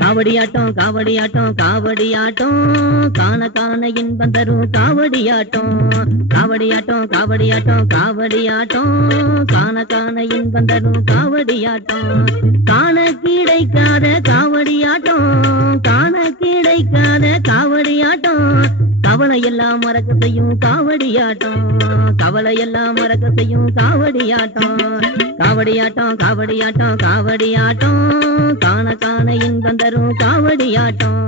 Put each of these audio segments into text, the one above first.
காவடியாட்டம் காவடியாட்டம் காவடியாட்டம் காண காண இன்பம் தரும் காவடியாட்டம் காவடியாட்டம் காவடியாட்டம் காவடியாட்டம் காண காண இன்பம் தரும் காவடியாட்டம் காண கிடைக்காத காவடியாட்டம் காண கிடைக்காத காவடியாட்டம் கவலை எல்லாம் மறக்க செய்யும் காவடியாட்டம் கவலை எல்லாம் மறக்க செய்யும் காவடியாட்டம் காவடியாட்டம் காவடியாட்டம் காவடியாட்டம் காண காண இன்பம் தரும் காவடியாட்டம்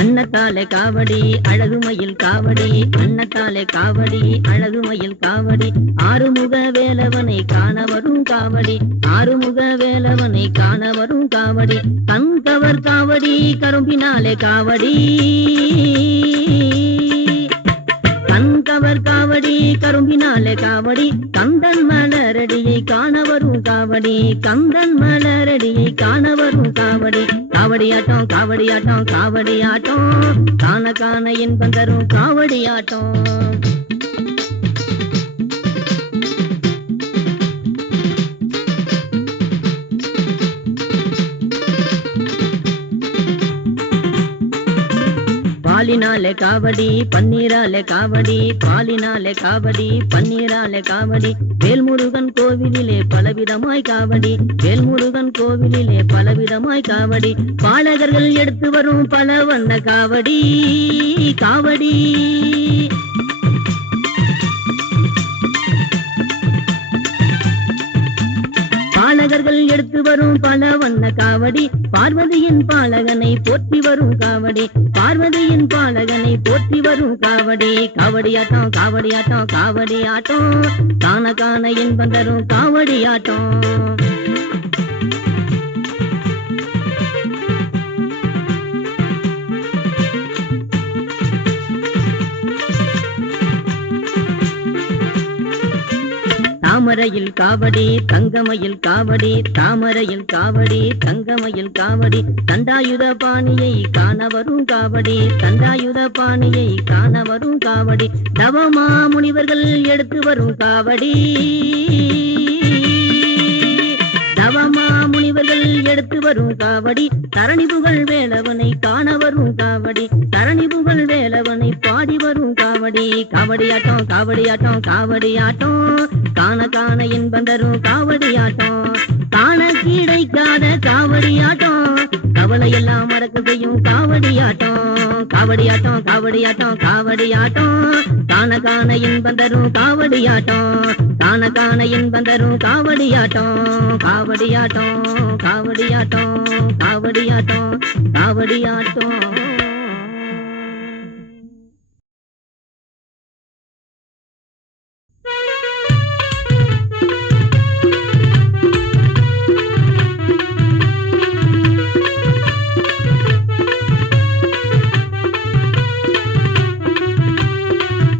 அன்னத்தாலே காவடி அழகுமயில் காவடி அன்னத்தாலே காவடி அழகுமயில் காவடி ஆறுமுக வேலவனை காண வரும் காவடி ஆறுமுக வேலவனை காண வரும் காவடி கண்கவர் காவடி கரும்பினாலே காவடி கண்கவர் காவடி கரும்பினாலே காவடி கந்தன் மலரடியை காண வரும் காவடி கந்தன் மலரடியை காண வரும் காவடி காவடியாட்டம் காவடியாட்டம் காவடியாட்டம் காண காண இன்பம் தரும் காவடியாட்டம் பாலினாலே காவடி பன்னீராலே காவடி பாலினாலே காவடி பன்னீராலே காவடி வேல்முருகன் கோவிலிலே பலவிதமாய் காவடி வேல்முருகன் கோவிலிலே பலவிதமாய் காவடி பாலகர்கள் எடுத்து வரும் பல வண்ண காவடி காவடி பாலகர்கள் எடுத்து வரும் பல வண்ண காவடி பார்வதியின் பாலகனை போற்றி வரும் காவடி பார்வதியின் பாலகனை போற்றி வரும் காவடி காவடியாட்டம் காவடியாட்டம் காவடியாட்டம் காண காண இன்பம் தரும் காவடியாட்டம் தாமரையில் காவடி தங்கமயில் காவடி தாமரையில் காவடி தங்கமயில் காவடி தண்டாயுத பாணியை காண வரும் காவடி தண்டாயுத பாணியை காண வரும் காவடி தவமா முனிவர்கள் எடுத்து வரும் காவடி தவமா முனிவர்கள் எடுத்து வரும் காவடி தரணி புகழ் வேலவனை காண வரும் காவடி தரணி புகழ் வேலவனை பாடி வரும் காவடி காவடியாட்டம் காவடியாட்டம் காவடியாட்டம் காண காண இன்பம் தரும் காவடியாட்டம் காண கிடைக்காத காவடியாட்டம் கவலை எல்லாம் மறக்க செய்யும் காவடியாட்டம் காவடியாட்டம் காவடியாட்டம் காவடியாட்டம் காண காண இன்பம் தரும் காவடியாட்டம் காண காண இன்பம் தரும் காவடியாட்டம் காவடியாட்டம் காவடியாட்டம் காவடியாட்டம் காவடியாட்டம்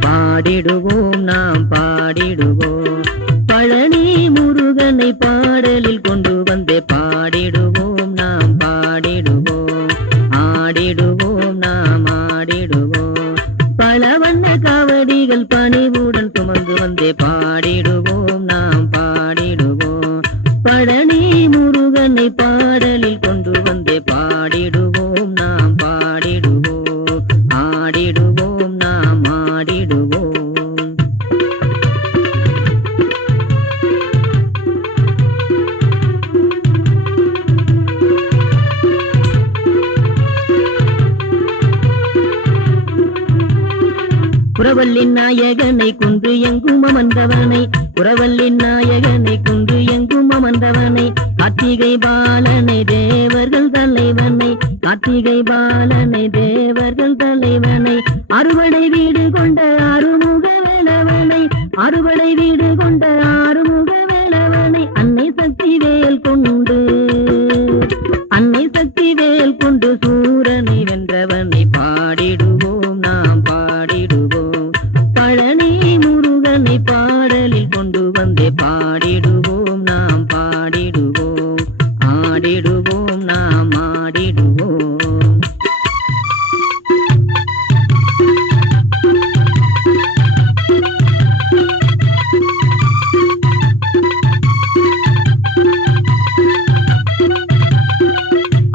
பாடிடுவோம் நாம் பாடிடுவோம் பழனி முருகனை பாடலில் கொண்டு வந்தே பாடிடுவோம் நாம் பாடிடுவோம் ஆடிடுவோம் நாம் ஆடிடுவோம் பல வண்ண காவடிகள் பணிவுடன் சுமந்து வந்தே பாடிடுவோம் நாம் பாடிடுவோம் பழனி முருகனை பாடலில் கொண்டு வந்தே பாடிடுவோம் நாம் பாடிடுவோம் ஆடிடுவோம் நாம் ஆடிடுவோம் புறவல்லின் நாயகனை குன்று எங்கும் அமர்ந்தவனை புறவல்லின் நாயகனை குன்று எங்கும் அமர்ந்தவனை கார்த்திகை பாலனை தேவர்கள் தலைவனை கார்த்திகை பாலனை தேவர்கள் தலைவனை அறுவடை வீடு கொண்ட ஆறுமுக வேலவனை அறுவடை வீடு கொண்ட ஆறுமுக வேலவனை அன்னை சக்தி வேல் கொண்டு அன்னை சக்தி வேல் கொண்டு சூரனை வென்றவனை பாடிடுவோம் நாம் பாடிடுவோம் பழனி முருகனை பாடலில் கொண்டு வந்தே பாடிடுவோம் நாம் பாடிடுவோம்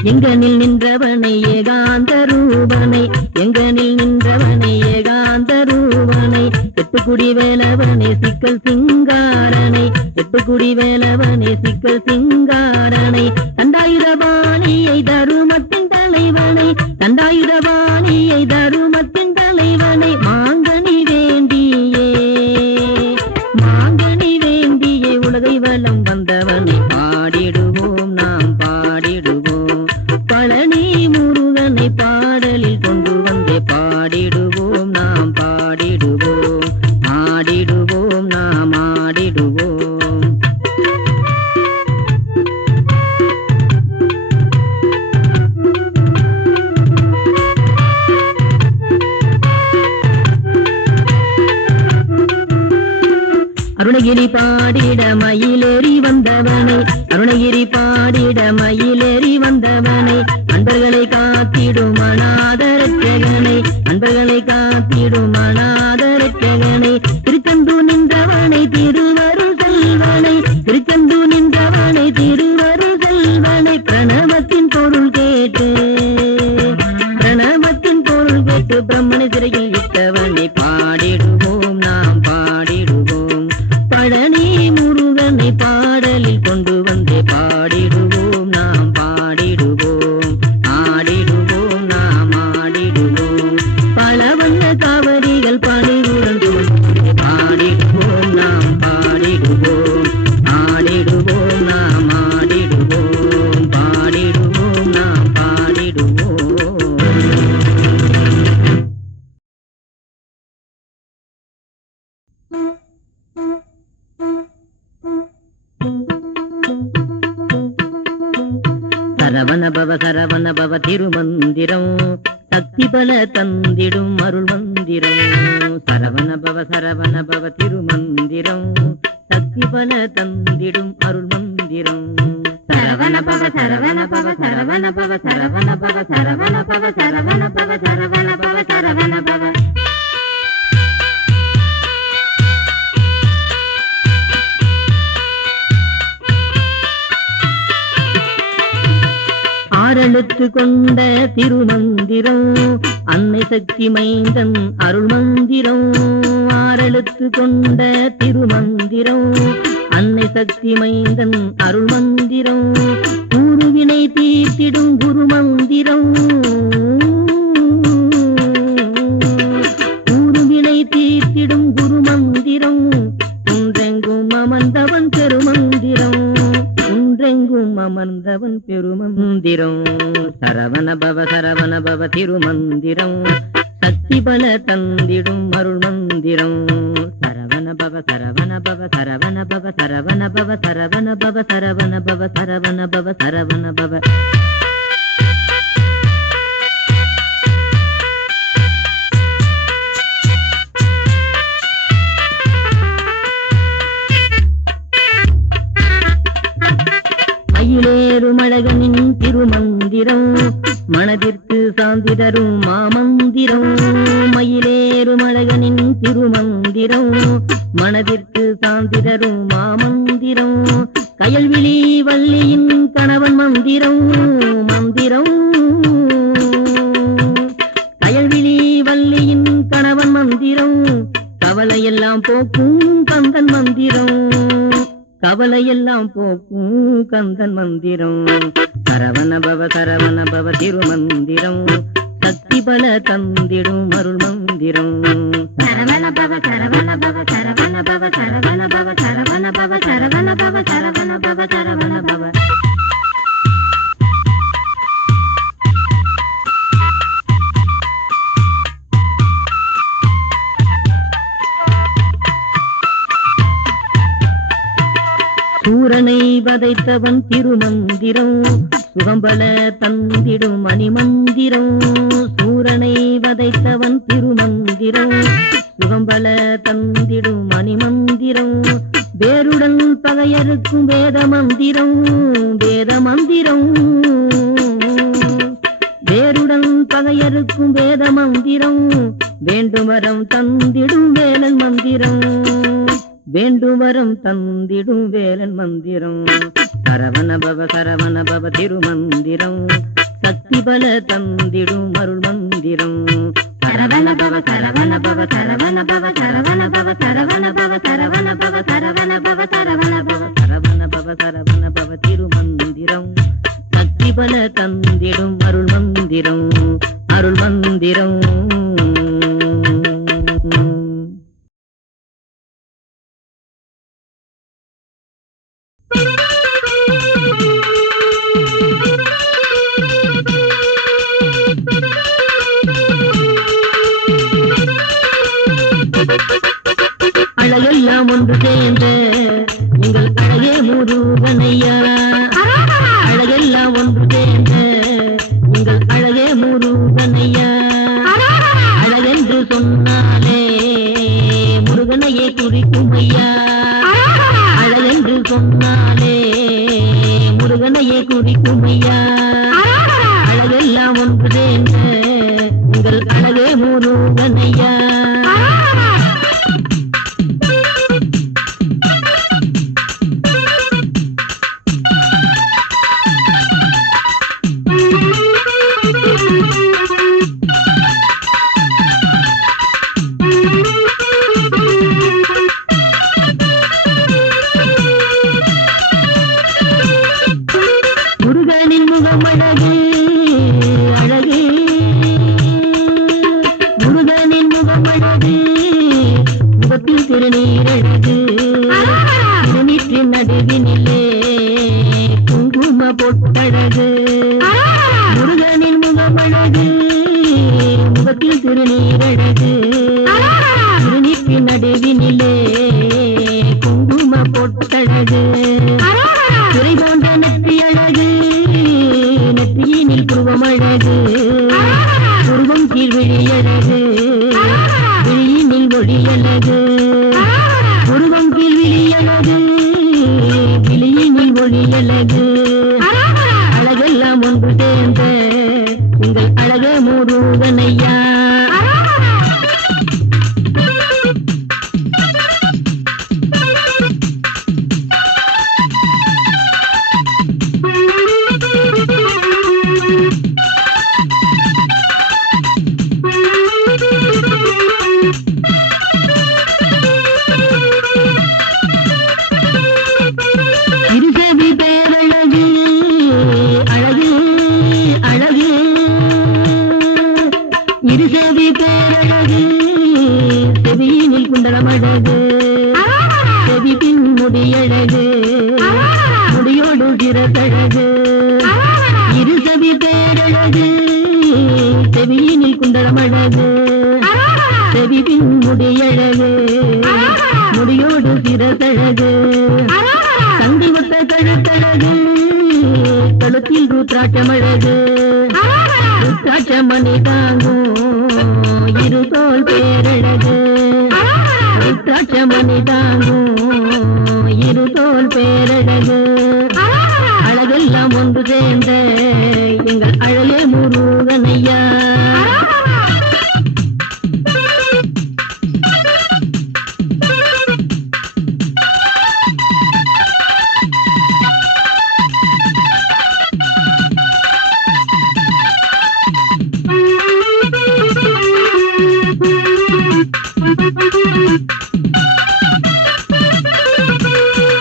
எங்கனில் நின்றவனை ஏகாந்த ரூபனை எங்கனில் நின்றவனை ஏகாந்த ரூபனை எட்டுக்குடி வேலவனை சிக்கல் சிங்காரனை எட்டுக்குடி வேலவனை சிக்கல் சிங்காரனை தண்டாயுதபாணியை தருமத்தின் தலைவனை தண்டாயுதபாணியை தருமத்தின் தலைவனை மாங்கனி வேண்டியே உலகை வலம் வந்தவனை பாடிடுவோம் நாம் பாடிடுவோம் பழனி முருகனை பாடலில் கொண்டு வந்தே பாடிடுவோம் நாம் பாடிடுவோம் ஆடிடுவோம் நாம் ஆடிடுவோம் அருணகிரி பாடிட மயிலேறி வந்தவனை அருணகிரி பாடிட மயிலேறி வந்தவனை அன்பர்களை காத்திடும் அநாதரட்சகனை அன்பர்களை காத்திடும் அநாதரட்சகனை திருச்செந்தூர் நின்றவனை திருவருள் செல்வனை திருச்செந்தூர் நின்றவனை திருவருள் செல்வனை பிரணவத்தின் பொருள் கேட்டு பிரம்மனை சிறையில் இட்டவனை பாடிடுவோம் நாம் பாடிடுவோம் பழனி முருகனை பாடலில் கொண்டு வந்தே பாடிடுவோம் நாம் பாடிடுவோம் ஆடிடுவோம் நாம் ஆடிடுவோம் பல வண்ண காவரிகள் பணிவுடன் பாடிடுவோம் நாம் பாடிடுவோம் ஆடிடுவோம் நாம் ஆடிடுவோம் பாடிடுவோம் நாம் பாடிடுவோம் சரவண பவ திருமந்திரம் சக்தி பல தந்திடும் அருள் மந்திரம் சரவண பவ திருமந்திரம் சக்தி பல தந்திடும் அருள் மந்திரம் சரவண பவ சரவண பவ சரவண பவ சரவண பவ சரவண பவ சரவண பவ சரவண பவ சரவண பவ ஆறெழுத்து கொண்ட திருமந்திரம் அன்னை சக்தி மைந்தன் அருள் மந்திரம் ஆறெழுத்து கொண்ட திருமந்திரம் அன்னை சக்தி மைந்தன் அருள் மந்திரம் குருவினை தீர்த்திடும் குரு மந்திரம் குருவினை தீர்த்திடும் குரு மந்திரம் ஒன்றெங்கும் அமர்ந்தவன் பெருமந்திரம் ஒன்றெங்கும் அமர்ந்தவன் பெருமந்திரம் சரவண பவ திருமந்திரம் சக்தி பல தந்திடும் அருள் மந்திரம் சரவண பவ சரவண பவ சரவண பவ சரவண பவ சரவண பவ சரவண பவ சரவண பவ சரவண பவ மயிலேறும் அழகனின் திருமந்திரம் மனதிற்கு சாந்தி தரும் மாமந்திரம் மயிலேறும் அழகனின் திருமந்திரம் மனதிற்கு சாந்தி தரும் மாமந்திரம் கயல்விழி வள்ளியின் கணவன் மந்திரம் மந்திரம் கயல்விழி வள்ளியின் கணவன் மந்திரம் கவலையெல்லாம் போக்கும் கந்தன் மந்திரம் கவலையெல்லாம் போக்கும் கந்தன் மந்திரம் சரவண பவ திருமந்திரம் சக்தி பல தந்திடும் அருள் மந்திரம் சரவண பவ சரவண பவ சரவண பவ சரவண பவ சரவண பவ சரவண பவ சரவண பவ சரவண பவ சூரனை வதைத்தவன் திருமந்திரம் சுகம்பல தந்திடும் மணிமந்திரம் சூரனை வதைத்தவன் திருமந்திரம் சுகம்பல தந்திடும் மணிமந்திரம் வேருடன் பகையறுக்கும் வேத மந்திரம் வேத மந்திரம் வேருடன் பகையறுக்கும் வேத மந்திரம் வேண்டும் வரம் தந்திடும் வேலன் மந்திரம் வேண்டும் வரம் தந்திடும் வேலன் மந்திரம் சரவண பவ திருமந்திரம் சக்தி பல தந்திடும் அருள் மந்திரம் சரவண பவ சரவண பவ சரவண பவ சரவண பவ சரவண பவ சரவண பவ சரவண பவ சரவண பவ சரவண பவ சரவண பவ திருமந்திரம் சக்தி பல தந்திடும் அருள் மந்திரம் அருள் மந்திரம் அழகெல்லாம் ஒன்று சேர்ந்த உங்கள் அழகே முருகனையா அழகெல்லாம் ஒன்று சேர்ந்த உங்கள் அழகே முருகனையா அழகென்று சொன்னாலே முருகனையே குறிக்கும் ஐயா அழகென்று சொன்னாலே முருகனையே குறிக்கும் ஐயா அழகெல்லாம் ஒன்று சேர்ந்த உங்கள் அழகே முருகனையா திருநீரழகு திருநீற்றின் நடுவினிலே குங்கும பொட்டழகு முருகனின் முகமழகு முகத்தில் திருநீரழகு திருநீற்றின் நடுவினிலே குங்கும பொட்டழகு துறை போன்ற நெற்றி அழகு நெற்றியினில் புருவமழகு புருவம் கீழ் விழியழகு விழியினில் மொழியழகு புருவம் கீழ் விழியழகு விழியினில் மொழியழகு அழகெல்லாம் ஒன்று சேர்ந்த உங்கள் அழகே முருகனையா இருசேவி பேரழகு செவியினில் குண்டலமழகு செவி பின் முடியழகு முடியோடு சிறகழகு இருசவி பேரழகு செவியினில் குண்டலமழகு செவி பின் முடியழகு முடியோடு சிறகழகு சந்தி ஒத்த கழுத்தழகு கழுத்தில் ருத்ராட்சமழகு ருத்ராட்சமணி தாங்கும் இரு தோல் பேரழகு ருத்ராட்சமணி தாங்கும் இரு தோல் பேரழகு அழகெல்லாம் ஒன்று சேர்ந்த எங்கள் அழகே முருகனையா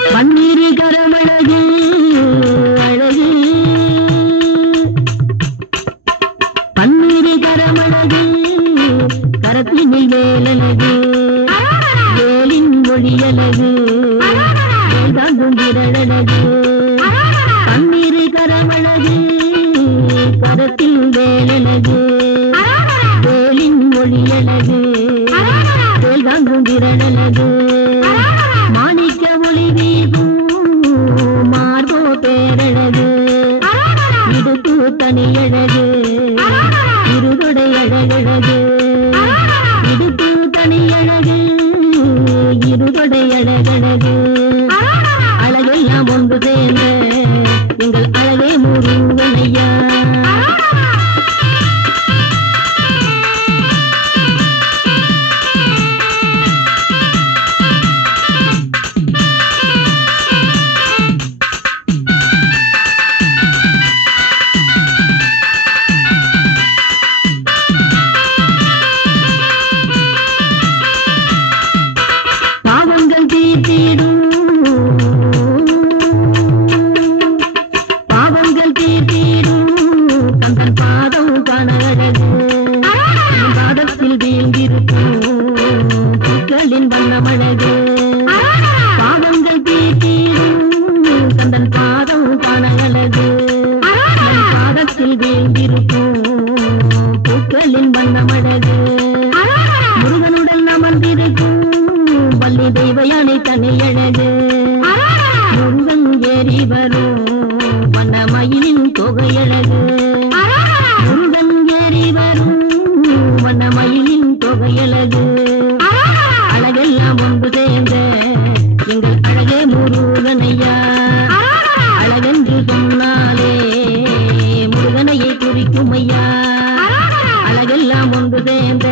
பன்னீரு கரமழகு அழகு பன்னீரு கரமழகு கரத்தினில் வேலழகு வேலின் மொழியழகு வேதாந்தும் விரழகு பன்னீரு கரமழகு கரத்தில் வேலழகு வேலின் மொழியழகு வேதாந்தும் விரழகு மாணிக்க ஒளி வீசும் மார்போ பேரழகு இடுப்பு தனியழகு இருதொடை அழகழகு இடுப்பு தனியழகு இருதொடை அழகழகு அழகெல்லாம் ஒன்று சேர்ந்த எங்கள் அழகே முருகனையா வரும் வண்ணமயிலின் தொகையழகு முருகன் ஏறி வரும் வண்ணமயிலின் தொகையழகு அழகெல்லாம் ஒன்று சேர்ந்த எங்கள் அழகே முருகனையா அழகென்று சொன்னாலே முருகனையை குறிக்கும் ஐயா அழகெல்லாம் ஒன்று சேர்ந்த